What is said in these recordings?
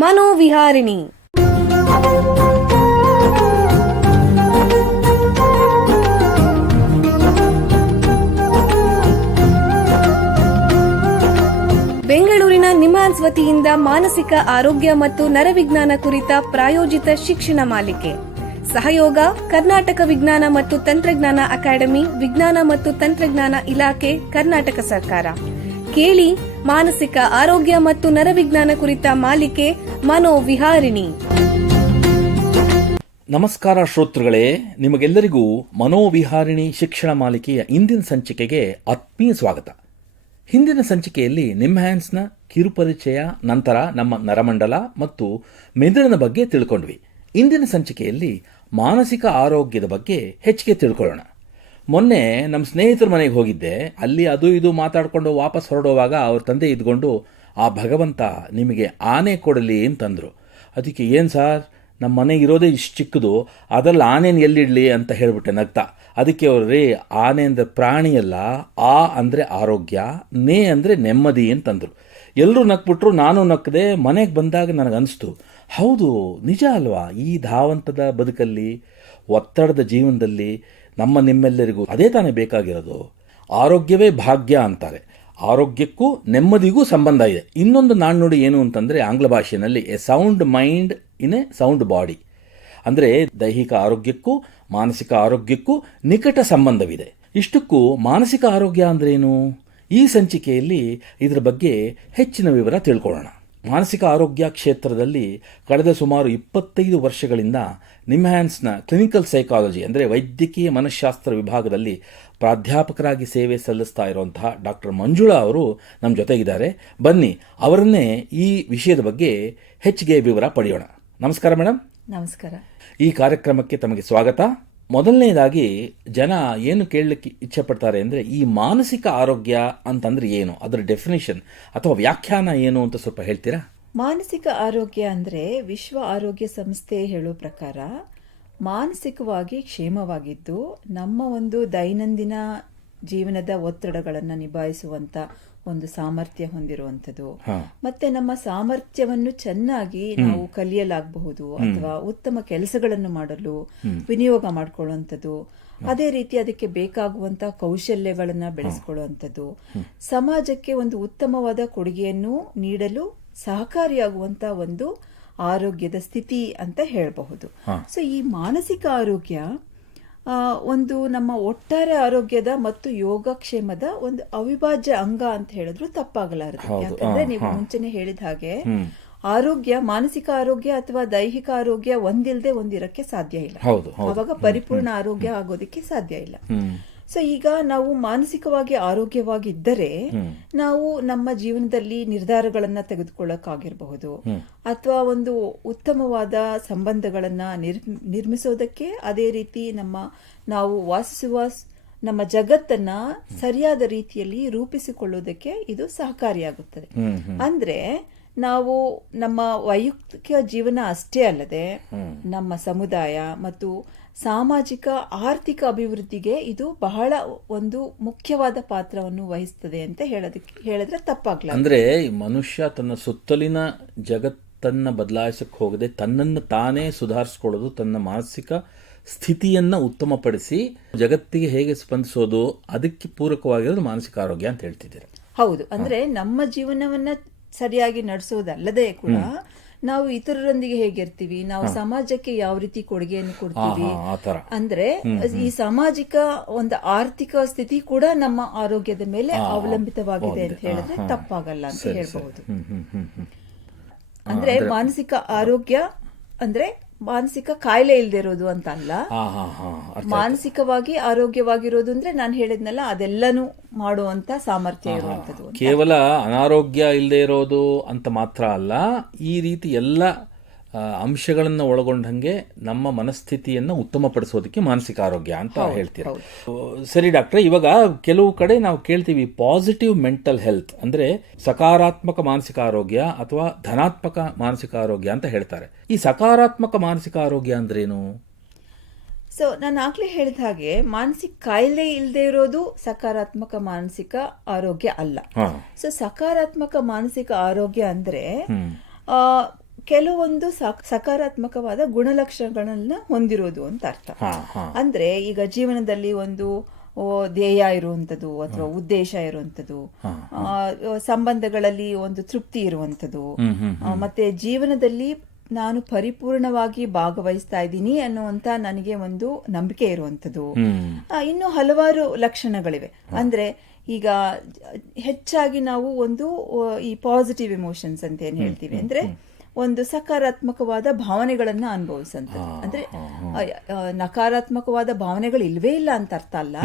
ಮನೋವಿಹಾರಿಣಿ. ಬೆಂಗಳೂರಿನ ನಿಮ್ಹಾನ್ಸ್ ವತಿಯಿಂದ ಮಾನಸಿಕ ಆರೋಗ್ಯ ಮತ್ತು ನರವಿಜ್ಞಾನ ಕುರಿತ ಪ್ರಾಯೋಜಿತ ಶಿಕ್ಷಣ ಮಾಲಿಕೆ. ಸಹಯೋಗ ಕರ್ನಾಟಕ ವಿಜ್ಞಾನ ಮತ್ತು ತಂತ್ರಜ್ಞಾನ ಅಕಾಡೆಮಿ, ವಿಜ್ಞಾನ ಮತ್ತು ತಂತ್ರಜ್ಞಾನ ಇಲಾಖೆ, ಕರ್ನಾಟಕ ಸರ್ಕಾರ. ಕೇಳಿ ಮಾನಸಿಕ ಆರೋಗ್ಯ ಮತ್ತು ನರವಿಜ್ಞಾನ ಕುರಿತ ಮಾಲಿಕೆ ಮನೋವಿಹಾರಿಣಿ. ನಮಸ್ಕಾರ ಶ್ರೋತೃಗಳೇ, ನಿಮಗೆಲ್ಲರಿಗೂ ಮನೋವಿಹಾರಿಣಿ ಶಿಕ್ಷಣ ಮಾಲಿಕೆಯ ಇಂದಿನ ಸಂಚಿಕೆಗೆ ಆತ್ಮೀಯ ಸ್ವಾಗತ. ಹಿಂದಿನ ಸಂಚಿಕೆಯಲ್ಲಿ ನಿಮ್ಹಾನ್ಸ್ನ ಕಿರುಪರಿಚಯ, ನಂತರ ನಮ್ಮ ನರಮಂಡಲ ಮತ್ತು ಮೆದುಳಿನ ಬಗ್ಗೆ ತಿಳ್ಕೊಂಡ್ವಿ. ಇಂದಿನ ಸಂಚಿಕೆಯಲ್ಲಿ ಮಾನಸಿಕ ಆರೋಗ್ಯದ ಬಗ್ಗೆ ಹೆಚ್ಚಿಗೆ ತಿಳ್ಕೊಳ್ಳೋಣ. ಮೊನ್ನೆ ನಮ್ಮ ಸ್ನೇಹಿತರ ಮನೆಗೆ ಹೋಗಿದ್ದೆ. ಅಲ್ಲಿ ಅದು ಇದು ಮಾತಾಡಿಕೊಂಡು ವಾಪಸ್ ಹೊರಡುವಾಗ ಅವ್ರ ತಂದೆ ಇದ್ಕೊಂಡು, ಆ ಭಗವಂತ ನಿಮಗೆ ಆನೆ ಕೊಡಲಿ ಅಂತಂದರು. ಅದಕ್ಕೆ ಏನು ಸಾರ್, ನಮ್ಮ ಮನೆಗೆ ಇರೋದೇ ಇಷ್ಟು ಚಿಕ್ಕದು, ಅದರಲ್ಲಿ ಆನೆನ ಎಲ್ಲಿಡಲಿ ಅಂತ ಹೇಳಿಬಿಟ್ಟೆ ನಗ್ತಾ. ಅದಕ್ಕೆ ಅವ್ರಿ, ಆನೆ ಅಂದರೆ ಪ್ರಾಣಿಯಲ್ಲ, ಆ ಅಂದರೆ ಆರೋಗ್ಯ, ನೇ ಅಂದರೆ ನೆಮ್ಮದಿ ಅಂತಂದರು. ಎಲ್ಲರೂ ನಕ್ಬಿಟ್ರು, ನಾನು ನಕ್ಕದೆ. ಮನೆಗೆ ಬಂದಾಗ ನನಗನ್ನಿಸ್ತು, ಹೌದು ನಿಜ ಅಲ್ವಾ, ಈ ಧಾವಂತದ ಬದುಕಲ್ಲಿ, ಒತ್ತಡದ ಜೀವನದಲ್ಲಿ ನಿಮ್ಮೆಲ್ಲರಿಗೂ ಅದೇ ತಾನೇ ಬೇಕಾಗಿರೋದು. ಆರೋಗ್ಯವೇ ಭಾಗ್ಯ ಅಂತಾರೆ. ಆರೋಗ್ಯಕ್ಕೂ ನೆಮ್ಮದಿಗೂ ಸಂಬಂಧ ಇದೆ. ಇನ್ನೊಂದು ನಾಣ್ಣುಡಿ ಏನು ಅಂತಂದರೆ, ಆಂಗ್ಲ ಭಾಷೆಯಲ್ಲಿ A sound mind in a sound body, ಅಂದರೆ ದೈಹಿಕ ಆರೋಗ್ಯಕ್ಕೂ ಮಾನಸಿಕ ಆರೋಗ್ಯಕ್ಕೂ ನಿಕಟ ಸಂಬಂಧವಿದೆ. ಇಷ್ಟಕ್ಕೂ ಮಾನಸಿಕ ಆರೋಗ್ಯ ಅಂದ್ರೇನು? ಈ ಸಂಚಿಕೆಯಲ್ಲಿ ಇದರ ಬಗ್ಗೆ ಹೆಚ್ಚಿನ ವಿವರ ತಿಳ್ಕೊಳ್ಳೋಣ. ಮಾನಸಿಕ ಆರೋಗ್ಯ ಕ್ಷೇತ್ರದಲ್ಲಿ ಕಳೆದ ಸುಮಾರು 25 ವರ್ಷಗಳಿಂದ ನಿಮ್ಹಾನ್ಸ್ನ ಕ್ಲಿನಿಕಲ್ ಸೈಕಾಲಜಿ ಅಂದರೆ ವೈದ್ಯಕೀಯ ಮನಃಶಾಸ್ತ್ರ ವಿಭಾಗದಲ್ಲಿ ಪ್ರಾಧ್ಯಾಪಕರಾಗಿ ಸೇವೆ ಸಲ್ಲಿಸ್ತಾ ಇರುವಂತಹ ಡಾಕ್ಟರ್ ಮಂಜುಳಾ ಅವರು ನಮ್ಮ ಜೊತೆಗಿದ್ದಾರೆ. ಬನ್ನಿ, ಅವರನ್ನೇ ಈ ವಿಷಯದ ಬಗ್ಗೆ ಹೆಚ್ಚಿಗೆ ವಿವರ ಪಡೆಯೋಣ. ನಮಸ್ಕಾರ ಮೇಡಮ್. ನಮಸ್ಕಾರ. ಈ ಕಾರ್ಯಕ್ರಮಕ್ಕೆ ತಮಗೆ ಸ್ವಾಗತ. ಮೊದಲನೇದಾಗಿ ಜನ ಏನು ಕೇಳಲಿಕ್ಕೆ ಇಚ್ಛೆ ಪಡ್ತಾರೆ ಅಂದರೆ, ಈ ಮಾನಸಿಕ ಆರೋಗ್ಯ ಅಂತಂದ್ರೆ ಏನು, ಅದರ ಡೆಫಿನೇಷನ್ ಅಥವಾ ವ್ಯಾಖ್ಯಾನ ಏನು ಅಂತ ಸ್ವಲ್ಪ ಹೇಳ್ತೀರಾ? ಮಾನಸಿಕ ಆರೋಗ್ಯ ಅಂದರೆ ವಿಶ್ವ ಆರೋಗ್ಯ ಸಂಸ್ಥೆ ಹೇಳೋ ಪ್ರಕಾರ ಮಾನಸಿಕವಾಗಿ ಕ್ಷೇಮವಾಗಿದ್ದು ನಮ್ಮ ಒಂದು ದೈನಂದಿನ ಜೀವನದ ಒತ್ತಡಗಳನ್ನು ನಿಭಾಯಿಸುವಂತ ಒಂದು ಸಾಮರ್ಥ್ಯ ಹೊಂದಿರುವಂಥದ್ದು, ಮತ್ತೆ ನಮ್ಮ ಸಾಮರ್ಥ್ಯವನ್ನು ಚೆನ್ನಾಗಿ ನಾವು ಕಲಿಯಲಾಗಬಹುದು ಅಥವಾ ಉತ್ತಮ ಕೆಲಸಗಳನ್ನು ಮಾಡಲು ವಿನಿಯೋಗ ಮಾಡಿಕೊಳ್ಳುವಂಥದ್ದು, ಅದೇ ರೀತಿ ಅದಕ್ಕೆ ಬೇಕಾಗುವಂತ ಕೌಶಲ್ಯಗಳನ್ನ ಬೆಳೆಸ್ಕೊಳ್ಳುವಂಥದ್ದು, ಸಮಾಜಕ್ಕೆ ಒಂದು ಉತ್ತಮವಾದ ಕೊಡುಗೆಯನ್ನು ನೀಡಲು ಸಹಕಾರಿಯಾಗುವಂತ ಒಂದು ಆರೋಗ್ಯದ ಸ್ಥಿತಿ ಅಂತ ಹೇಳಬಹುದು. ಸೊ ಈ ಮಾನಸಿಕ ಆರೋಗ್ಯ ಒಂದು ನಮ್ಮ ಒಟ್ಟಾರೆ ಆರೋಗ್ಯದ ಮತ್ತು ಯೋಗಕ್ಷೇಮದ ಒಂದು ಅವಿಭಾಜ್ಯ ಅಂಗ ಅಂತ ಹೇಳಿದ್ರು ತಪ್ಪಾಗಲಾರದು. ಯಾಕಂದ್ರೆ ನೀವು ಮುಂಚೆನೆ ಹೇಳಿದ ಹಾಗೆ ಆರೋಗ್ಯ, ಮಾನಸಿಕ ಆರೋಗ್ಯ ಅಥವಾ ದೈಹಿಕ ಆರೋಗ್ಯ ಒಂದಿಲ್ಲದೆ ಒಂದಿರಕ್ಕೆ ಸಾಧ್ಯ ಇಲ್ಲ. ಅವಾಗ ಪರಿಪೂರ್ಣ ಆರೋಗ್ಯ ಆಗೋದಕ್ಕೆ ಸಾಧ್ಯ ಇಲ್ಲ. ಸೊ ಈಗ ನಾವು ಮಾನಸಿಕವಾಗಿ ಆರೋಗ್ಯವಾಗಿದ್ದರೆ ನಾವು ನಮ್ಮ ಜೀವನದಲ್ಲಿ ನಿರ್ಧಾರಗಳನ್ನ ತೆಗೆದುಕೊಳ್ಳಕ್ಕಾಗಿರಬಹುದು ಅಥವಾ ಒಂದು ಉತ್ತಮವಾದ ಸಂಬಂಧಗಳನ್ನ ನಿರ್ಮಿಸೋದಕ್ಕೆ, ಅದೇ ರೀತಿ ನಾವು ವಾಸಿಸುವ ನಮ್ಮ ಜಗತ್ತನ್ನ ಸರಿಯಾದ ರೀತಿಯಲ್ಲಿ ರೂಪಿಸಿಕೊಳ್ಳುವುದಕ್ಕೆ ಇದು ಸಹಕಾರಿಯಾಗುತ್ತದೆ. ಅಂದ್ರೆ ನಾವು ನಮ್ಮ ವೈಯಕ್ತಿಕ ಜೀವನ ಅಷ್ಟೇ ಅಲ್ಲದೆ ನಮ್ಮ ಸಮುದಾಯ ಮತ್ತು ಸಾಮಾಜಿಕ ಆರ್ಥಿಕ ಅಭಿವೃದ್ಧಿಗೆ ಇದು ಬಹಳ ಒಂದು ಮುಖ್ಯವಾದ ಪಾತ್ರವನ್ನು ವಹಿಸ್ತದೆ ಅಂತ ಹೇಳಿದ್ರೆ ತಪ್ಪಾಗ್ಲ. ಅಂದ್ರೆ ಮನುಷ್ಯ ತನ್ನ ಸುತ್ತಲಿನ ಜಗತ್ತನ್ನ ಬದಲಾಯಿಸಕ್ಕೆ ಹೋಗದೆ ತನ್ನನ್ನು ತಾನೇ ಸುಧಾರಿಸ್ಕೊಳ್ಳೋದು, ತನ್ನ ಮಾನಸಿಕ ಸ್ಥಿತಿಯನ್ನ ಉತ್ತಮಪಡಿಸಿ ಜಗತ್ತಿಗೆ ಹೇಗೆ ಸ್ಪಂದಿಸೋದು, ಅದಕ್ಕೆ ಪೂರಕವಾಗಿರೋದು ಮಾನಸಿಕ ಆರೋಗ್ಯ ಅಂತ ಹೇಳ್ತಿದ್ದೀರಾ? ಹೌದು. ಅಂದ್ರೆ ನಮ್ಮ ಜೀವನವನ್ನ ಸರಿಯಾಗಿ ನಡೆಸೋದಲ್ಲದೆ ಕೂಡ ನಾವು ಇತರರೊಂದಿಗೆ ಹೇಗಿರ್ತೀವಿ, ನಾವು ಸಮಾಜಕ್ಕೆ ಯಾವ ರೀತಿ ಕೊಡುಗೆಯನ್ನು ಕೊಡ್ತೀವಿ, ಅಂದ್ರೆ ಈ ಸಾಮಾಜಿಕ ಒಂದು ಆರ್ಥಿಕ ಸ್ಥಿತಿ ಕೂಡ ನಮ್ಮ ಆರೋಗ್ಯದ ಮೇಲೆ ಅವಲಂಬಿತವಾಗಿದೆ ಅಂತ ಹೇಳಿದ್ರೆ ತಪ್ಪಾಗಲ್ಲ ಅಂತ ಹೇಳ್ಬಹುದು. ಅಂದ್ರೆ ಮಾನಸಿಕ ಆರೋಗ್ಯ ಅಂದ್ರೆ ಮಾನಸಿಕ ಕಾಯಿಲೆ ಇಲ್ಲದೆ ಇರೋದು ಅಂತ ಅಲ್ಲ. ಮಾನಸಿಕವಾಗಿ ಆರೋಗ್ಯವಾಗಿರೋದು ಅಂದ್ರೆ ನಾನು ಹೇಳಿದ್ನಲ್ಲ, ಅದೆಲ್ಲನೂ ಮಾಡುವಂತ ಸಾಮರ್ಥ್ಯ ಇರುವಂತದ್ದು. ಕೇವಲ ಅನಾರೋಗ್ಯ ಇಲ್ಲದೆ ಇರೋದು ಅಂತ ಮಾತ್ರ ಅಲ್ಲ, ಈ ರೀತಿ ಎಲ್ಲ ಅಂಶಗಳನ್ನು ಒಳಗೊಂಡಂಗೆ ನಮ್ಮ ಮನಸ್ಥಿತಿಯನ್ನು ಉತ್ತಮಪಡಿಸೋದಕ್ಕೆ ಮಾನಸಿಕ ಆರೋಗ್ಯ ಅಂತ ಹೇಳ್ತೀರಾ? ಸರಿ ಡಾಕ್ಟ್ರೆ, ಇವಾಗ ಕೆಲವು ಕಡೆ ನಾವು ಕೇಳ್ತೀವಿ ಪಾಸಿಟಿವ್ ಮೆಂಟಲ್ ಹೆಲ್ತ್ ಅಂದ್ರೆ ಸಕಾರಾತ್ಮಕ ಮಾನಸಿಕ ಆರೋಗ್ಯ ಅಥವಾ ಧನಾತ್ಮಕ ಮಾನಸಿಕ ಆರೋಗ್ಯ ಅಂತ ಹೇಳ್ತಾರೆ. ಈ ಸಕಾರಾತ್ಮಕ ಮಾನಸಿಕ ಆರೋಗ್ಯ ಅಂದ್ರೇನು? ಸೊ ನಾನು ಆಗ್ಲೇ ಹೇಳಿದ ಹಾಗೆ ಮಾನಸಿಕ ಕಾಯಿಲೆ ಇಲ್ಲದೆ ಇರೋದು ಸಕಾರಾತ್ಮಕ ಮಾನಸಿಕ ಆರೋಗ್ಯ ಅಲ್ಲ. ಸೊ ಸಕಾರಾತ್ಮಕ ಮಾನಸಿಕ ಆರೋಗ್ಯ ಅಂದ್ರೆ ಕೆಲವೊಂದು ಸಕಾರಾತ್ಮಕವಾದ ಗುಣಲಕ್ಷಣಗಳನ್ನ ಹೊಂದಿರೋದು ಅಂತ ಅರ್ಥ. ಅಂದ್ರೆ ಈಗ ಜೀವನದಲ್ಲಿ ಒಂದು ಧ್ಯೇಯ ಇರುವಂಥದ್ದು ಅಥವಾ ಉದ್ದೇಶ ಇರುವಂಥದ್ದು, ಸಂಬಂಧಗಳಲ್ಲಿ ಒಂದು ತೃಪ್ತಿ ಇರುವಂಥದ್ದು, ಮತ್ತೆ ಜೀವನದಲ್ಲಿ ನಾನು ಪರಿಪೂರ್ಣವಾಗಿ ಭಾಗವಹಿಸ್ತಾ ಇದ್ದೀನಿ ಅನ್ನುವಂತ ನನಗೆ ಒಂದು ನಂಬಿಕೆ ಇರುವಂಥದ್ದು. ಇನ್ನು ಹಲವಾರು ಲಕ್ಷಣಗಳಿವೆ. ಅಂದ್ರೆ ಈಗ ಹೆಚ್ಚಾಗಿ ನಾವು ಒಂದು ಈ ಪಾಸಿಟಿವ್ ಇಮೋಷನ್ಸ್ ಅಂತ ಏನ್ ಹೇಳ್ತೀವಿ, ಅಂದ್ರೆ ಒಂದು ಸಕಾರಾತ್ಮಕವಾದ ಭಾವನೆಗಳನ್ನ ಅನುಭವಿಸಂಥದ್ದು. ಅಂದ್ರೆ ನಕಾರಾತ್ಮಕವಾದ ಭಾವನೆಗಳು ಇಲ್ವೇ ಇಲ್ಲ ಅಂತ ಅರ್ಥ ಅಲ್ಲ,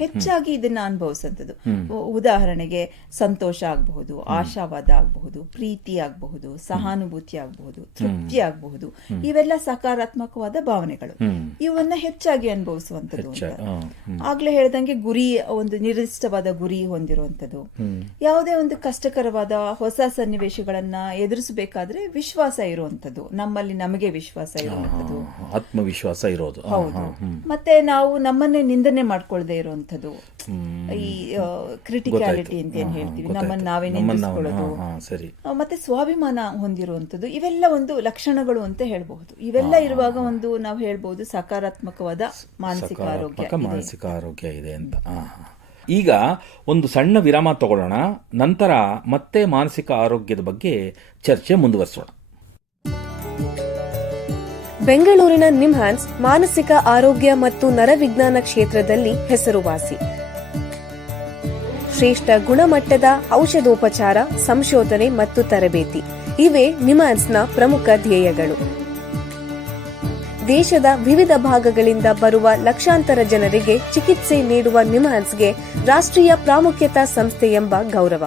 ಹೆಚ್ಚಾಗಿ ಇದನ್ನ ಅನುಭವಿಸಂಥದ್ದು. ಉದಾಹರಣೆಗೆ ಸಂತೋಷ ಆಗಬಹುದು, ಆಶಾವಾದ ಆಗಬಹುದು, ಪ್ರೀತಿ ಆಗಬಹುದು, ಸಹಾನುಭೂತಿ ಆಗಬಹುದು, ತೃಪ್ತಿ ಆಗಬಹುದು. ಇವೆಲ್ಲ ಸಕಾರಾತ್ಮಕವಾದ ಭಾವನೆಗಳು. ಇವನ್ನ ಹೆಚ್ಚಾಗಿ ಅನುಭವಿಸುವಂಥದ್ದು. ಆಗ್ಲೇ ಹೇಳ್ದಂಗೆ ಗುರಿ, ಒಂದು ನಿರ್ದಿಷ್ಟವಾದ ಗುರಿ ಹೊಂದಿರುವಂಥದ್ದು. ಯಾವುದೇ ಒಂದು ಕಷ್ಟಕರವಾದ ಹೊಸ ಸನ್ನಿವೇಶಗಳನ್ನ ಎದುರಿಸಬೇಕಾದ್ರೆ ವಿಶ್ವಾಸ ಇರುವಂತದ್ದು, ನಮ್ಮಲ್ಲಿ ನಮಗೆ ವಿಶ್ವಾಸ ಇರುವಂತದ್ದು, ಆತ್ಮವಿಶ್ವಾಸ ಇರೋದು. ಹೌದು. ಮತ್ತೆ ನಾವು ನಮ್ಮನ್ನೇ ನಿಂದನೆ ಮಾಡ್ಕೊಳ್ದೆ ಇರುವಂತದ್ದು, ಈ ಕ್ರಿಟಿಕಾಲಿಟಿ ಅಂತ ಏನ್ ಹೇಳ್ತೀವಿ, ನಮ್ಮನ್ನ ನಾವೇ ನಿಂದಿಸ್ಕೊಳ್ಳೋದು, ಮತ್ತೆ ಸ್ವಾಭಿಮಾನ ಹೊಂದಿರುವಂತದ್ದು. ಇವೆಲ್ಲ ಒಂದು ಲಕ್ಷಣಗಳು ಅಂತ ಹೇಳ್ಬಹುದು. ಇವೆಲ್ಲ ಇರುವಾಗ ಒಂದು ನಾವು ಹೇಳ್ಬಹುದು ಸಕಾರಾತ್ಮಕವಾದ ಮಾನಸಿಕ ಆರೋಗ್ಯ ಇದೆ ಅಂತ. ಈಗ ಒಂದು ಸಣ್ಣ ವಿರಾಮ ತಗೊಳ್ಳೋಣ, ನಂತರ ಮತ್ತೆ ಮಾನಸಿಕ ಆರೋಗ್ಯದ ಬಗ್ಗೆ ಚರ್ಚೆ ಮುಂದುವರಿಸೋಣ. ಬೆಂಗಳೂರಿನ ನಿಮ್ಹಾನ್ಸ್ ಮಾನಸಿಕ ಆರೋಗ್ಯ ಮತ್ತು ನರವಿಜ್ಞಾನ ಕ್ಷೇತ್ರದಲ್ಲಿ ಹೆಸರುವಾಸಿ. ಶ್ರೇಷ್ಠ ಗುಣಮಟ್ಟದ ಔಷಧೋಪಚಾರ, ಸಂಶೋಧನೆ ಮತ್ತು ತರಬೇತಿ ಇವೇ ನಿಮ್ಹಾನ್ಸ್ನ ಪ್ರಮುಖ ಧ್ಯೇಯಗಳು. ದೇಶದ ವಿವಿಧ ಭಾಗಗಳಿಂದ ಬರುವ ಲಕ್ಷಾಂತರ ಜನರಿಗೆ ಚಿಕಿತ್ಸೆ ನೀಡುವ ನಿಮ್ಹಾನ್ಸ್ಗೆ ರಾಷ್ಟ್ರೀಯ ಪ್ರಾಮುಖ್ಯತಾ ಸಂಸ್ಥೆ ಎಂಬ ಗೌರವ.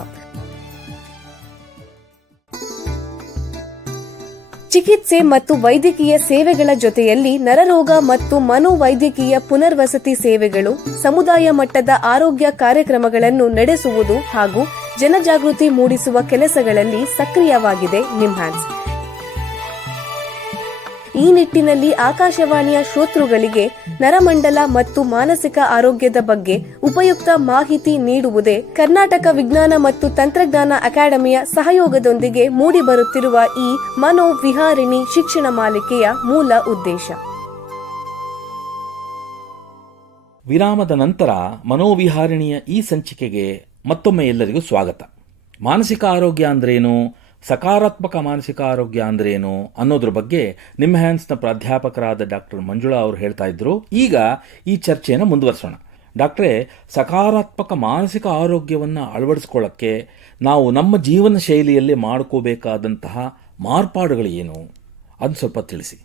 ಚಿಕಿತ್ಸೆ ಮತ್ತು ವೈದ್ಯಕೀಯ ಸೇವೆಗಳ ಜೊತೆಯಲ್ಲಿ ನರರೋಗ ಮತ್ತು ಮನೋವೈದ್ಯಕೀಯ ಪುನರ್ವಸತಿ ಸೇವೆಗಳು, ಸಮುದಾಯ ಮಟ್ಟದ ಆರೋಗ್ಯ ಕಾರ್ಯಕ್ರಮಗಳನ್ನು ನಡೆಸುವುದು ಹಾಗೂ ಜನಜಾಗೃತಿ ಮೂಡಿಸುವ ಕೆಲಸಗಳಲ್ಲಿ ಸಕ್ರಿಯವಾಗಿದೆ ನಿಮ್ಹಾನ್ಸ್. ಈ ನಿಟ್ಟಿನಲ್ಲಿ ಆಕಾಶವಾಣಿಯ ಶ್ರೋತೃಗಳಿಗೆ ನರಮಂಡಲ ಮತ್ತು ಮಾನಸಿಕ ಆರೋಗ್ಯದ ಬಗ್ಗೆ ಉಪಯುಕ್ತ ಮಾಹಿತಿ ನೀಡುವುದೇ ಕರ್ನಾಟಕ ವಿಜ್ಞಾನ ಮತ್ತು ತಂತ್ರಜ್ಞಾನ ಅಕಾಡೆಮಿಯ ಸಹಯೋಗದೊಂದಿಗೆ ಮೂಡಿಬರುತ್ತಿರುವ ಈ ಮನೋವಿಹಾರಿಣಿ ಶಿಕ್ಷಣ ಮಾಲಿಕೆಯ ಮೂಲ ಉದ್ದೇಶ. ವಿರಾಮದ ನಂತರ ಮನೋವಿಹಾರಿಣಿಯ ಈ ಸಂಚಿಕೆಗೆ ಮತ್ತೊಮ್ಮೆ ಎಲ್ಲರಿಗೂ ಸ್ವಾಗತ. ಮಾನಸಿಕ ಆರೋಗ್ಯ ಅಂದ್ರೇನು, ಸಕಾರಾತ್ಮಕ ಮಾನಸಿಕ ಆರೋಗ್ಯ ಅಂದ್ರೇನು ಅನ್ನೋದ್ರ ಬಗ್ಗೆ ನಿಮ್ಹಾನ್ಸ್ನ ಪ್ರಾಧ್ಯಾಪಕರಾದ ಡಾಕ್ಟರ್ ಮಂಜುಳಾ ಅವರು ಹೇಳ್ತಾ ಇದ್ರು. ಈಗ ಈ ಚರ್ಚೆಯನ್ನು ಮುಂದುವರಿಸೋಣ. ಡಾಕ್ಟ್ರೇ, ಸಕಾರಾತ್ಮಕ ಮಾನಸಿಕ ಆರೋಗ್ಯವನ್ನು ಅಳವಡಿಸ್ಕೊಳ್ಳೋಕ್ಕೆ ನಾವು ನಮ್ಮ ಜೀವನ ಶೈಲಿಯಲ್ಲಿ ಮಾಡ್ಕೋಬೇಕಾದಂತಹ ಮಾರ್ಪಾಡುಗಳು ಏನು, ಅದು ಸ್ವಲ್ಪ ತಿಳಿಸಿ.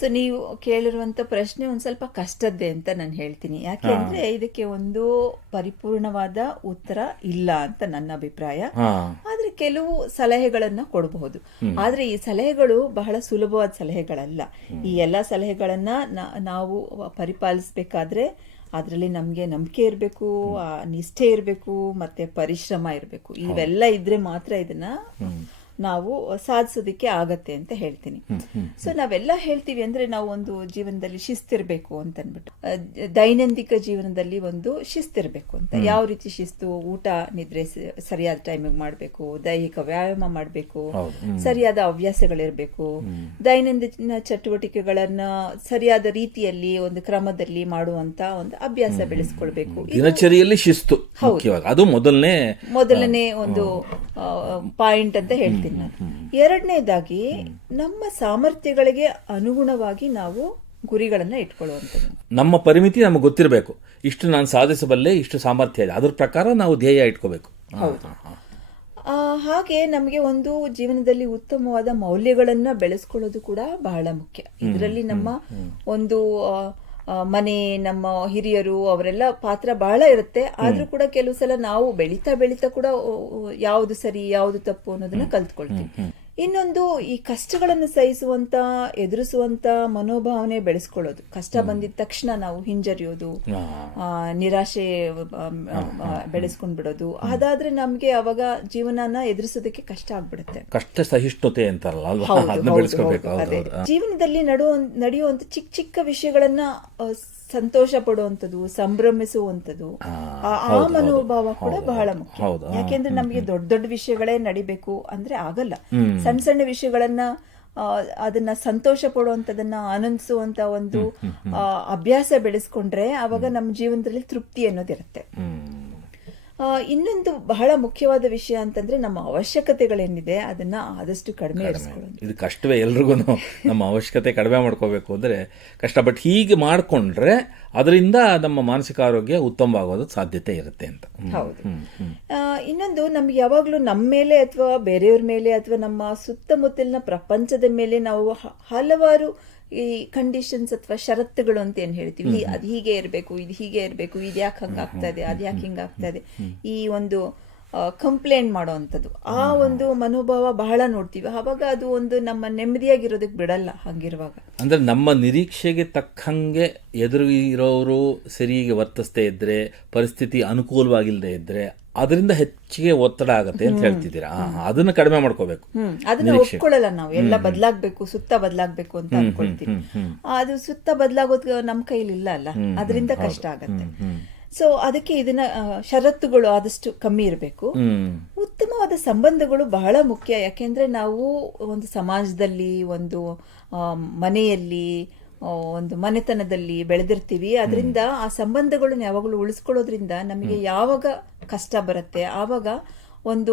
ಸೊ ನೀವು ಕೇಳಿರುವಂತ ಪ್ರಶ್ನೆ ಒಂದ್ ಸ್ವಲ್ಪ ಕಷ್ಟದ್ದೇ ಅಂತ ನಾನು ಹೇಳ್ತೀನಿ. ಯಾಕೆಂದ್ರೆ ಇದಕ್ಕೆ ಒಂದು ಪರಿಪೂರ್ಣವಾದ ಉತ್ತರ ಇಲ್ಲ ಅಂತ ನನ್ನ ಅಭಿಪ್ರಾಯ. ಆದ್ರೆ ಕೆಲವು ಸಲಹೆಗಳನ್ನ ಕೊಡಬಹುದು. ಆದ್ರೆ ಈ ಸಲಹೆಗಳು ಬಹಳ ಸುಲಭವಾದ ಸಲಹೆಗಳಲ್ಲ. ಈ ಎಲ್ಲಾ ಸಲಹೆಗಳನ್ನ ನಾವು ಪರಿಪಾಲಿಸಬೇಕಾದ್ರೆ ಅದರಲ್ಲಿ ನಮ್ಗೆ ನಂಬಿಕೆ ಇರಬೇಕು, ನಿಷ್ಠೆ ಇರಬೇಕು, ಮತ್ತೆ ಪರಿಶ್ರಮ ಇರಬೇಕು. ಇವೆಲ್ಲ ಇದ್ರೆ ಮಾತ್ರ ಇದನ್ನ ನಾವು ಸಾಧಿಸೋದಕ್ಕೆ ಆಗತ್ತೆ ಅಂತ ಹೇಳ್ತೀನಿ. ಸೊ ನಾವೆಲ್ಲ ಹೇಳ್ತೀವಿ ಅಂದ್ರೆ ನಾವು ಒಂದು ಜೀವನದಲ್ಲಿ ಶಿಸ್ತಿರ್ಬೇಕು ಅಂತ ಅನ್ಬಿಟ್ಟು, ದೈನಂದಿಕ ಜೀವನದಲ್ಲಿ ಒಂದು ಶಿಸ್ತಿರ್ಬೇಕು ಅಂತ. ಯಾವ ರೀತಿ ಶಿಸ್ತು? ಊಟ ನಿದ್ರೆ ಸರಿಯಾದ ಟೈಮಿಗೆ ಮಾಡಬೇಕು, ದೈಹಿಕ ವ್ಯಾಯಾಮ ಮಾಡಬೇಕು, ಸರಿಯಾದ ಹವ್ಯಾಸಗಳಿರ್ಬೇಕು, ದೈನಂದಿನ ಚಟುವಟಿಕೆಗಳನ್ನ ಸರಿಯಾದ ರೀತಿಯಲ್ಲಿ ಒಂದು ಕ್ರಮದಲ್ಲಿ ಮಾಡುವಂತ ಒಂದು ಅಭ್ಯಾಸ ಬೆಳೆಸ್ಕೊಳ್ಬೇಕು. ದಿನಚರಿಯಲ್ಲಿ ಶಿಸ್ತು ಅದು ಮೊದಲನೇ ಒಂದು ಪಾಯಿಂಟ್ ಅಂತ ಹೇಳ್ತೀನಿ. ಎರಡನೇದಾಗಿ ನಮ್ಮ ಸಾಮರ್ಥ್ಯಗಳಿಗೆ ಅನುಗುಣವಾಗಿ ನಾವು ಗುರಿಗಳನ್ನ ಇಟ್ಕೊಳ್ಳುವಂಥದ್ದು. ನಮ್ಮ ಪರಿಮಿತಿ ನಮಗೆ ಗೊತ್ತಿರಬೇಕು. ಇಷ್ಟು ನಾನು ಸಾಧಿಸಬಲ್ಲೆ, ಇಷ್ಟು ಸಾಮರ್ಥ್ಯ ಇದೆ, ಅದ್ರ ಪ್ರಕಾರ ನಾವು ಧ್ಯೇಯ ಇಟ್ಕೋಬೇಕು. ಹೌದು. ಹಾಗೆ ನಮಗೆ ಒಂದು ಜೀವನದಲ್ಲಿ ಉತ್ತಮವಾದ ಮೌಲ್ಯಗಳನ್ನ ಬೆಳೆಸ್ಕೊಳ್ಳೋದು ಕೂಡ ಬಹಳ ಮುಖ್ಯ. ಇದರಲ್ಲಿ ನಮ್ಮ ಒಂದು ಮನೆ, ನಮ್ಮ ಹಿರಿಯರು, ಅವರೆಲ್ಲ ಪಾತ್ರ ಬಹಳ ಇರುತ್ತೆ. ಆದ್ರೂ ಕೂಡ ಕೆಲವು ಸಲ ನಾವು ಬೆಳೀತಾ ಕೂಡ ಯಾವುದು ಸರಿ ಯಾವುದು ತಪ್ಪು ಅನ್ನೋದನ್ನ ಕಲ್ತ್ಕೊಳ್ತೀವಿ. ಇನ್ನೊಂದು, ಈ ಕಷ್ಟಗಳನ್ನು ಸಹಿಸುವಂತ, ಎದುರಿಸುವಂತ ಮನೋಭಾವನೆ ಬೆಳೆಸ್ಕೊಳ್ಳೋದು. ಕಷ್ಟ ಬಂದಿದ ತಕ್ಷಣ ನಾವು ಹಿಂಜರಿಯೋದು, ನಿರಾಶೆ ಬೆಳೆಸ್ಕೊಂಡ್ ಬಿಡೋದು, ಅದಾದ್ರೆ ನಮ್ಗೆ ಅವಾಗ ಜೀವನನ ಎದುರಿಸೋದಕ್ಕೆ ಕಷ್ಟ ಆಗ್ಬಿಡುತ್ತೆ. ಕಷ್ಟ ಸಹಿಷ್ಣುತೆ ಅಂತಾರಲ್ಲ, ಜೀವನದಲ್ಲಿ ನಡೆಯುವಂತ ಚಿಕ್ಕ ಚಿಕ್ಕ ವಿಷಯಗಳನ್ನ ಸಂತೋಷ ಪಡುವಂಥದ್ದು, ಸಂಭ್ರಮಿಸುವಂಥದ್ದು, ಆ ಮನೋಭಾವ ಕೂಡ ಬಹಳ ಮುಖ್ಯ. ಯಾಕೆಂದ್ರೆ ನಮ್ಗೆ ದೊಡ್ಡ ದೊಡ್ಡ ವಿಷಯಗಳೇ ನಡಿಬೇಕು ಅಂದ್ರೆ ಆಗಲ್ಲ. ಸಣ್ಣ ಸಣ್ಣ ವಿಷಯಗಳನ್ನ ಅದನ್ನ ಸಂತೋಷ ಪಡುವಂತದನ್ನ ಆನಂದಿಸುವಂತ ಒಂದು ಅಭ್ಯಾಸ ಬೆಳೆಸ್ಕೊಂಡ್ರೆ ಅವಾಗ ನಮ್ಮ ಜೀವನದಲ್ಲಿ ತೃಪ್ತಿ ಅನ್ನೋದಿರುತ್ತೆ. ಇನ್ನೊಂದು ಬಹಳ ಮುಖ್ಯವಾದ ವಿಷಯ ಅಂತಂದ್ರೆ ನಮ್ಮ ಅವಶ್ಯಕತೆಗಳೇನಿದೆ ಅದನ್ನ ಆದಷ್ಟು ಕಡಿಮೆ ಇರಿಸ್ಕೊಳ್ಳೋದು. ಇದು ಕಷ್ಟವೇ, ಎಲ್ರಿಗೂ ನಮ್ಮ ಅವಶ್ಯಕತೆ ಕಡಿಮೆ ಮಾಡ್ಕೋಬೇಕು ಅಂದ್ರೆ ಕಷ್ಟ. ಬಟ್ ಹೀಗೆ ಮಾಡ್ಕೊಂಡ್ರೆ ಅದರಿಂದ ನಮ್ಮ ಮಾನಸಿಕ ಆರೋಗ್ಯ ಉತ್ತಮವಾಗೋದು ಸಾಧ್ಯತೆ ಇರುತ್ತೆ ಅಂತ. ಹೌದು. ಇನ್ನೊಂದು ನಮ್ಗೆ ಯಾವಾಗ್ಲೂ ನಮ್ಮ ಮೇಲೆ ಅಥವಾ ಬೇರೆಯವ್ರ ಮೇಲೆ ಅಥವಾ ನಮ್ಮ ಸುತ್ತಮುತ್ತಲಿನ ಪ್ರಪಂಚದ ಮೇಲೆ ನಾವು ಹಲವಾರು ಈ ಕಂಡೀಷನ್ಸ್ ಅಥವಾ ಷರತ್ತುಗಳು ಅಂತ ಏನ್ ಹೇಳ್ತೀವಿ, ಅದು ಹೀಗೆ ಇರಬೇಕು, ಇದು ಹೀಗೆ ಇರಬೇಕು, ಇದು ಯಾಕೆ ಹಂಗಾಗ್ತಾ ಇದೆ, ಅದು ಯಾಕೆ ಹಿಂಗಾಗ್ತಾ ಇದೆ, ಈ ಒಂದು ಕಂಪ್ಲೇಂಟ್ ಮಾಡೋವಂಥದ್ದು, ಆ ಒಂದು ಮನೋಭಾವ ಬಹಳ ನೋಡ್ತೀವಿ. ಆವಾಗ ಅದು ಒಂದು ನಮ್ಮ ನೆಮ್ಮದಿಯಾಗಿರೋದಕ್ಕೆ ಬಿಡಲ್ಲ. ಹಂಗಿರುವಾಗ ಅಂದ್ರೆ ನಮ್ಮ ನಿರೀಕ್ಷೆಗೆ ತಕ್ಕಂಗೆ ಎದುರು ಇರೋರು ಸರಿಯಾಗಿ ವರ್ತಿಸದೇ ಇದ್ರೆ, ಪರಿಸ್ಥಿತಿ ಅನುಕೂಲವಾಗಿಲ್ಲದೆ ಇದ್ರೆ ಅದರಿಂದ ಹೆಚ್ಚಿಗೆ ಒತ್ತಡ ಆಗತ್ತೆ ಅಂತ ಹೇಳ್ತಿದ್ದೀರಾ. ಅದನ್ನ ಕಡಿಮೆ ಮಾಡ್ಕೋಬೇಕು. ಅದನ್ನ ಒಪ್ಕೊಳ್ಳಲ್ಲ ನಾವು. ಎಲ್ಲ ಬದಲಾಗ್ಬೇಕು, ಸುತ್ತ ಬದಲಾಗ್ಬೇಕು ಅಂತ ಅನ್ಕೊಳ್ತೀವಿ. ಅದು ಸುತ್ತ ಬದಲಾಗೋದು ನಮ್ಮ ಕೈಲಿ ಇಲ್ಲ ಅಲ್ಲ, ಅದರಿಂದ ಕಷ್ಟ ಆಗತ್ತೆ. ಸೊ ಅದಕ್ಕೆ ಇದನ್ನ ಷರತ್ತುಗಳು ಆದಷ್ಟು ಕಮ್ಮಿ ಇರಬೇಕು. ಉತ್ತಮವಾದ ಸಂಬಂಧಗಳು ಬಹಳ ಮುಖ್ಯ. ಯಾಕೆಂದ್ರೆ ನಾವು ಒಂದು ಸಮಾಜದಲ್ಲಿ, ಒಂದು ಮನೆಯಲ್ಲಿ, ಒಂದು ಮನೆತನದಲ್ಲಿ ಬೆಳೆದಿರ್ತೀವಿ. ಅದರಿಂದ ಆ ಸಂಬಂಧಗಳನ್ನ ಯಾವಾಗಲೂ ಉಳಿಸ್ಕೊಳ್ಳೋದ್ರಿಂದ ನಮಗೆ ಯಾವಾಗ ಕಷ್ಟ ಬರುತ್ತೆ ಆವಾಗ ಒಂದು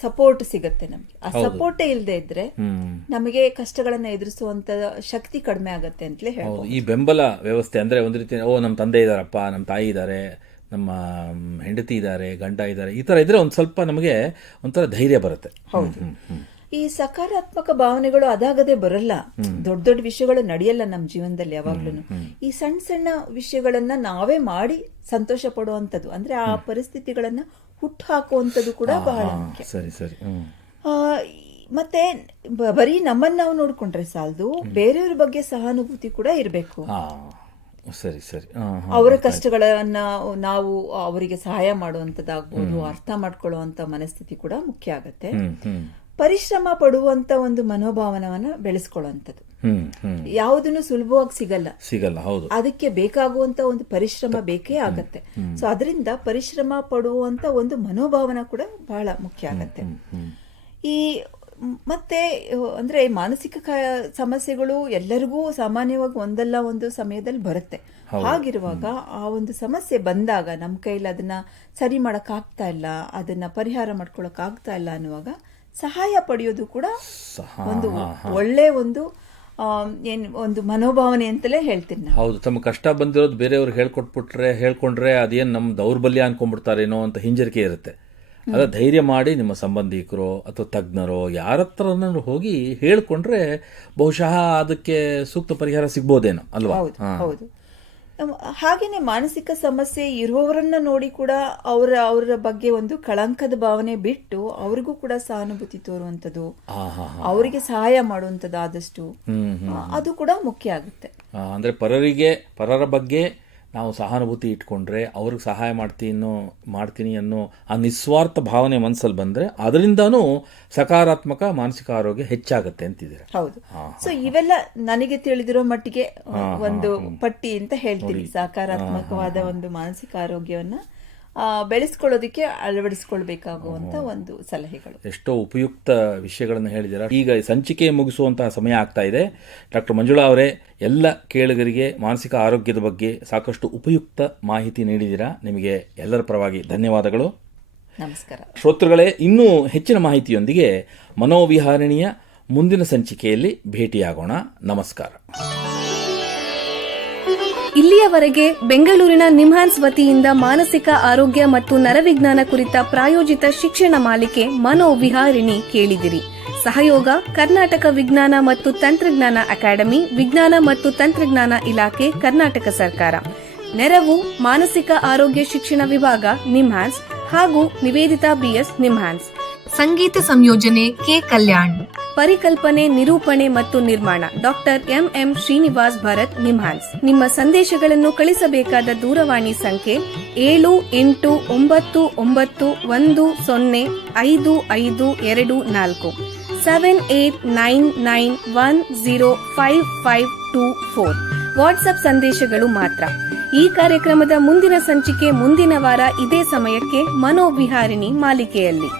ಸಪೋರ್ಟ್ ಸಿಗತ್ತೆ ನಮ್ಗೆ. ಆ ಸಪೋರ್ಟೇ ಇಲ್ಲದೆ ಇದ್ರೆ ನಮಗೆ ಕಷ್ಟಗಳನ್ನ ಎದುರಿಸುವಂತ ಶಕ್ತಿ ಕಡಿಮೆ ಆಗತ್ತೆ ಅಂತಲೇ ಹೇಳ್ಬೋದು. ಈ ಬೆಂಬಲ ವ್ಯವಸ್ಥೆ ಅಂದ್ರೆ ಒಂದು ರೀತಿ ನಮ್ಮ ತಂದೆ ಇದಾರಪ್ಪ, ನಮ್ಮ ತಾಯಿ ಇದ್ದಾರೆ, ನಮ್ಮ ಹೆಂಡತಿ ಇದ್ದಾರೆ, ಗಂಡ ಇದ್ದಾರೆ, ಈ ತರ ಇದ್ರೆ ಒಂದ್ ಸ್ವಲ್ಪ ನಮಗೆ ಒಂಥರ ಧೈರ್ಯ ಬರುತ್ತೆ. ಹೌದು. ಈ ಸಕಾರಾತ್ಮಕ ಭಾವನೆಗಳು ಅದಾಗದೆ ಬರಲ್ಲ. ದೊಡ್ಡ ದೊಡ್ಡ ವಿಷಯಗಳು ನಡೆಯಲ್ಲ ನಮ್ಮ ಜೀವನದಲ್ಲಿ ಯಾವಾಗ್ಲೂ. ಈ ಸಣ್ಣ ಸಣ್ಣ ವಿಷಯಗಳನ್ನ ನಾವೇ ಮಾಡಿ ಸಂತೋಷ ಪಡುವಂಥದ್ದು, ಅಂದ್ರೆ ಆ ಪರಿಸ್ಥಿತಿಗಳನ್ನ ಹುಟ್ಟು ಹಾಕುವಂಥದ್ದು ಕೂಡ ಬಹಳ ಮುಖ್ಯ. ಸರಿ ಸರಿ. ಮತ್ತೆ ಬರೀ ನಮ್ಮನ್ನ ನಾವು ನೋಡ್ಕೊಂಡ್ರೆ ಸಾಲದು, ಬೇರೆಯವ್ರ ಬಗ್ಗೆ ಸಹಾನುಭೂತಿ ಕೂಡ ಇರಬೇಕು. ಸರಿ ಸರಿ. ಅವರ ಕಷ್ಟಗಳನ್ನ ನಾವು ಅವರಿಗೆ ಸಹಾಯ ಮಾಡುವಂತದ್ದಾಗ್ಬೋದು, ಅರ್ಥ ಮಾಡ್ಕೊಳ್ಳುವಂತ ಮನಸ್ಥಿತಿ ಕೂಡ ಮುಖ್ಯ ಆಗತ್ತೆ. ಪರಿಶ್ರಮ ಪಡುವಂತ ಒಂದು ಮನೋಭಾವನವನ್ನ ಬೆಳೆಸ್ಕೊಳ್ಳುವಂಥದ್ದು. ಯಾವುದನ್ನು ಸುಲಭವಾಗಿ ಸಿಗಲ್ಲ. ಹೌದು. ಅದಕ್ಕೆ ಬೇಕಾಗುವಂತ ಒಂದು ಪರಿಶ್ರಮ ಬೇಕೇ ಆಗತ್ತೆ. ಸೊ ಅದರಿಂದ ಪರಿಶ್ರಮ ಪಡುವಂತ ಒಂದು ಮನೋಭಾವನ ಕೂಡ ಬಹಳ ಮುಖ್ಯ ಆಗತ್ತೆ. ಈ ಮತ್ತೆ ಅಂದ್ರೆ ಮಾನಸಿಕ ಸಮಸ್ಯೆಗಳು ಎಲ್ಲರಿಗೂ ಸಾಮಾನ್ಯವಾಗಿ ಒಂದಲ್ಲ ಒಂದು ಸಮಯದಲ್ಲಿ ಬರುತ್ತೆ. ಹಾಗಿರುವಾಗ ಆ ಒಂದು ಸಮಸ್ಯೆ ಬಂದಾಗ ನಮ್ಮ ಕೈಲಿ ಅದನ್ನ ಸರಿ ಮಾಡಕ್ ಆಗ್ತಾ ಇಲ್ಲ, ಅದನ್ನ ಪರಿಹಾರ ಮಾಡ್ಕೊಳಕ್ ಆಗ್ತಾ ಇಲ್ಲ ಅನ್ನುವಾಗ ಸಹಾಯ ಪಡೆಯೋದು ಕೂಡ ಒಂದು ಒಳ್ಳೆ ಒಂದು ಮನೋಭಾವನೆ ಅಂತಲೇ ಹೇಳ್ತೀನಿ ನಾನು. ಹೌದು. ತಮ್ಮ ಕಷ್ಟ ಬಂದಿರೋದು ಬೇರೆಯವ್ರಿಗೆ ಹೇಳ್ಕೊಂಡ್ರೆ ಅದೇನ್ ನಮ್ ದೌರ್ಬಲ್ಯ ಅನ್ಕೊಂಡ್ಬಿಡ್ತಾರೇನೋ ಅಂತ ಹಿಂಜರಿಕೆ ಇರುತ್ತೆ. ಅದ ಧೈರ್ಯ ಮಾಡಿ ನಿಮ್ಮ ಸಂಬಂಧಿಕರೋ ಅಥವಾ ತಜ್ಞರೋ ಯಾರ ಹತ್ರ ಹೋಗಿ ಹೇಳ್ಕೊಂಡ್ರೆ ಬಹುಶಃ ಅದಕ್ಕೆ ಸೂಕ್ತ ಪರಿಹಾರ ಸಿಗ್ಬೋದೇನೋ ಅಲ್ವಾ? ಹೌದು. ಹಾಗೇನೆ ಮಾನಸಿಕ ಸಮಸ್ಯೆ ಇರುವವರನ್ನ ನೋಡಿ ಕೂಡ ಅವರ ಬಗ್ಗೆ ಒಂದು ಕಳಂಕದ ಭಾವನೆ ಬಿಟ್ಟು ಅವ್ರಿಗೂ ಕೂಡ ಸಹಾನುಭೂತಿ ತೋರುವಂಥದ್ದು, ಅವರಿಗೆ ಸಹಾಯ ಮಾಡುವಂಥದ್ದು ಆದಷ್ಟು ಅದು ಕೂಡ ಮುಖ್ಯ ಆಗುತ್ತೆ. ಅಂದ್ರೆ ಪರರ ಬಗ್ಗೆ ನಾವು ಸಹಾನುಭೂತಿ ಇಟ್ಕೊಂಡ್ರೆ ಅವ್ರಿಗೆ ಸಹಾಯ ಮಾಡ್ತೀನಿ ಅನ್ನೋ ಆ ನಿಸ್ವಾರ್ಥ ಭಾವನೆ ಮನಸ್ಸಲ್ಲಿ ಬಂದ್ರೆ ಅದರಿಂದಾನೂ ಸಕಾರಾತ್ಮಕ ಮಾನಸಿಕ ಆರೋಗ್ಯ ಹೆಚ್ಚಾಗತ್ತೆ ಅಂತಿದ್ದೀರಾ? ಹೌದು. ಸೊ ಇವೆಲ್ಲ ನನಗೆ ತಿಳಿದಿರೋ ಮಟ್ಟಿಗೆ ಒಂದು ಪಟ್ಟಿ ಅಂತ ಹೇಳ್ತೀನಿ. ಸಕಾರಾತ್ಮಕವಾದ ಒಂದು ಮಾನಸಿಕ ಆರೋಗ್ಯವನ್ನ ಬೆಳೆಸ್ಕೊಳ್ಳೋದಕ್ಕೆ ಅಳವಡಿಸ್ಕೊಳ್ಬೇಕಾಗುವಂತ ಒಂದು ಸಲಹೆಗಳು. ಎಷ್ಟೋ ಉಪಯುಕ್ತ ವಿಷಯಗಳನ್ನು ಹೇಳಿದ್ದೀರಾ. ಈಗ ಸಂಚಿಕೆ ಮುಗಿಸುವಂತಹ ಸಮಯ ಆಗ್ತಾ ಇದೆ. ಡಾಕ್ಟರ್ ಮಂಜುಳಾ ಅವರೇ, ಎಲ್ಲ ಕೇಳುಗರಿಗೆ ಮಾನಸಿಕ ಆರೋಗ್ಯದ ಬಗ್ಗೆ ಸಾಕಷ್ಟು ಉಪಯುಕ್ತ ಮಾಹಿತಿ ನೀಡಿದ್ದೀರಾ. ನಿಮಗೆ ಎಲ್ಲರ ಪರವಾಗಿ ಧನ್ಯವಾದಗಳು. ನಮಸ್ಕಾರ. ಶ್ರೋತೃಗಳೇ, ಇನ್ನೂ ಹೆಚ್ಚಿನ ಮಾಹಿತಿಯೊಂದಿಗೆ ಮನೋವಿಹಾರಿಣಿಯ ಮುಂದಿನ ಸಂಚಿಕೆಯಲ್ಲಿ ಭೇಟಿಯಾಗೋಣ. ನಮಸ್ಕಾರ. ಇಲ್ಲಿಯವರೆಗೆ ಬೆಂಗಳೂರಿನ ನಿಮ್ಹಾನ್ಸ್ ವತಿಯಿಂದ ಮಾನಸಿಕ ಆರೋಗ್ಯ ಮತ್ತು ನರವಿಜ್ಞಾನ ಕುರಿತ ಪ್ರಾಯೋಜಿತ ಶಿಕ್ಷಣ ಮಾಲಿಕೆ ಮನೋವಿಹಾರಿಣಿ ಕೇಳಿದಿರಿ. ಸಹಯೋಗ ಕರ್ನಾಟಕ ವಿಜ್ಞಾನ ಮತ್ತು ತಂತ್ರಜ್ಞಾನ ಅಕಾಡೆಮಿ, ವಿಜ್ಞಾನ ಮತ್ತು ತಂತ್ರಜ್ಞಾನ ಇಲಾಖೆ, ಕರ್ನಾಟಕ ಸರ್ಕಾರ. ನೆರವು ಮಾನಸಿಕ ಆರೋಗ್ಯ ಶಿಕ್ಷಣ ವಿಭಾಗ, ನಿಮ್ಹಾನ್ಸ್ ಹಾಗೂ ನಿವೇದಿತಾ ಬಿಎಸ್, ನಿಮ್ಹಾನ್ಸ್. ಸಂಗೀತ ಸಂಯೋಜನೆ ಕೆ ಕಲ್ಯಾಣ್. ಪರಿಕಲ್ಪನೆ, ನಿರೂಪಣೆ ಮತ್ತು ನಿರ್ಮಾಣ ಡಾಕ್ಟರ್ ಎಂಎಂ ಶ್ರೀನಿವಾಸ್ ಭರತ್, ನಿಮ್ಹಾನ್ಸ್. ನಿಮ್ಮ ಸಂದೇಶಗಳನ್ನು ಕಳಿಸಬೇಕಾದ ದೂರವಾಣಿ ಸಂಖ್ಯೆ 7891105524 7899105524. ವಾಟ್ಸ್ಆಪ್ ಸಂದೇಶಗಳು ಮಾತ್ರ. ಈ ಕಾರ್ಯಕ್ರಮದ ಮುಂದಿನ ಸಂಚಿಕೆ ಮುಂದಿನ ವಾರ ಇದೇ ಸಮಯಕ್ಕೆ ಮನೋವಿಹಾರಿಣಿ ಮಾಲಿಕೆಯಲ್ಲಿ.